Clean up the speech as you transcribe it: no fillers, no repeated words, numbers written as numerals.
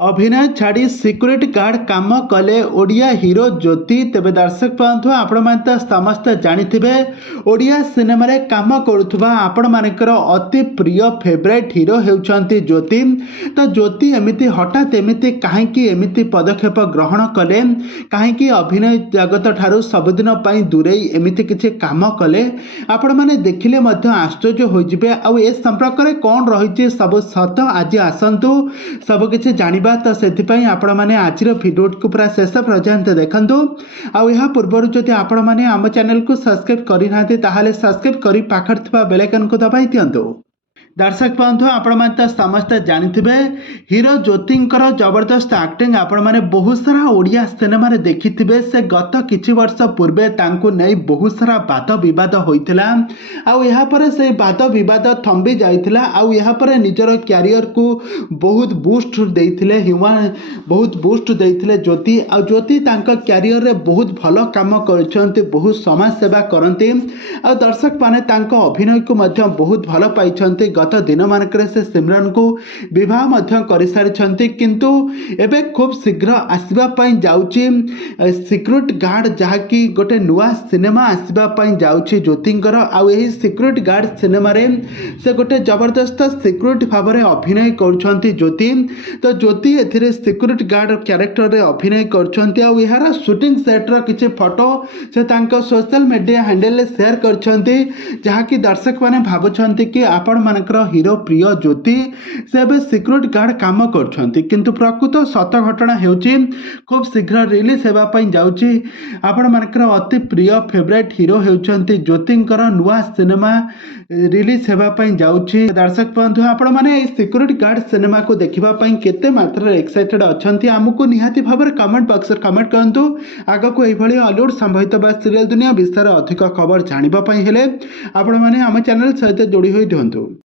अभिनय छाड़ी security guard काम कले ओडिया हीरो ज्योति। तेज दर्शक बंधु आपण मैंने समस्त जानिथिबे ओडिया सिनेमा रे काम करुवा आपण मानकर अति प्रिय फेवरेट हीरो हेउचंती ज्योति। तो ज्योति एमिति हठात एमिति काहेकि एमिति पदक्षेप ग्रहण कले, काहेकि अभिनय जगत ठारू सबुदिन पई दूरेई एमिति किछि काम कले आपण माने देखिले मध्य आश्चर्य हो जिवे। आ ए संपर्क रे कोन रहिछि सब सत आज आसंतु सब किछि जानि तो से आपण मैंने आज भिडियो को पूरा शेष पर्यंत देखु। आ पूर्व जदि आपण मैंने आम चैनल को सब्सक्राइब करना ताहले सब्सक्राइब कर पाखर बेलाइकन को दबाई दिंतु। दर्शक बंधु आपण मैंने समस्ते जानिथिबे हीरो ज्योतिंकर जबरदस्त एक्टिंग आपण मैंने बहुत सारा ओडिया सिनेमा रे देखिथिबे। से गत किछि वर्ष पूर्वे तांको नै बहुत सारा वाद विवाद होइतिला। आउ यहाँ पर से वाद विवाद थंबी जाइतिला। आउ यहाँ पर निजर कैरियर को बहुत बूस्ट देइथिले, ह्यूमन बहुत बूस्ट देइथिले ज्योति। आ ज्योति तांको कैरियर रे बहुत भलो काम करछन्ते, बहुत समाज सेवा करन्ते। आ दर्शक माने तांको अभिनय को मध्य बहुत भलो पाइछन्ते। गत दिन मानक से सिमरन को विवाह कर सारी, किंतु एबे खूब शीघ्र आसवा जाउची सिक्यूरीटी गार्ड, जहाँकि गोटे नुआ सिनेमा आसवा जाउची ज्योतिंकर। आउ एही सिक्यूरीटी गार्ड सिनेमा रे से गोटे जबरदस्त सिक्यूरीटी भाव में अभिनय करछन्ती ज्योति। तो ज्योति एथिरे सिक्यूरीटी गार्ड कैरेक्टर रे अभिनय करछन्ती। आउ यार शूटिंग सेट रो किछि फोटो से तांको सोशल मीडिया हैंडल रे शेयर करछन्ती, जहाँकि दर्शक माने भाबुछन्ती कि आपण मानकर हीरो प्रिय ज्योति से सिक्यूरीटी गार्ड काम करछन्ती, किंतु प्रकृत सत घटना हेउची खूब शीघ्र रिलीज हेबा पई जाउची आपण मानकर अति प्रिय फेवरेट हीरो हेउचन्ती ज्योतिंकर नुआ सिनेमा रिलीज हेबा पई जाउची। दर्शक बंधु आपण माने सिक्यूरीटी गार्ड सिनेमा को देखिबा पई केते मात्रा एक्साइटेड अछंती हमकु निहाती भाबरे कमेंट बॉक्स रे कमेंट करंतु। आगो को एई भली हॉलीवुड संबंधित बा सीरियल दुनिया विषय अधिक खबर जानिबा पई हेले आपण माने हम चैनल सहित जोड़ी होई दियंतु।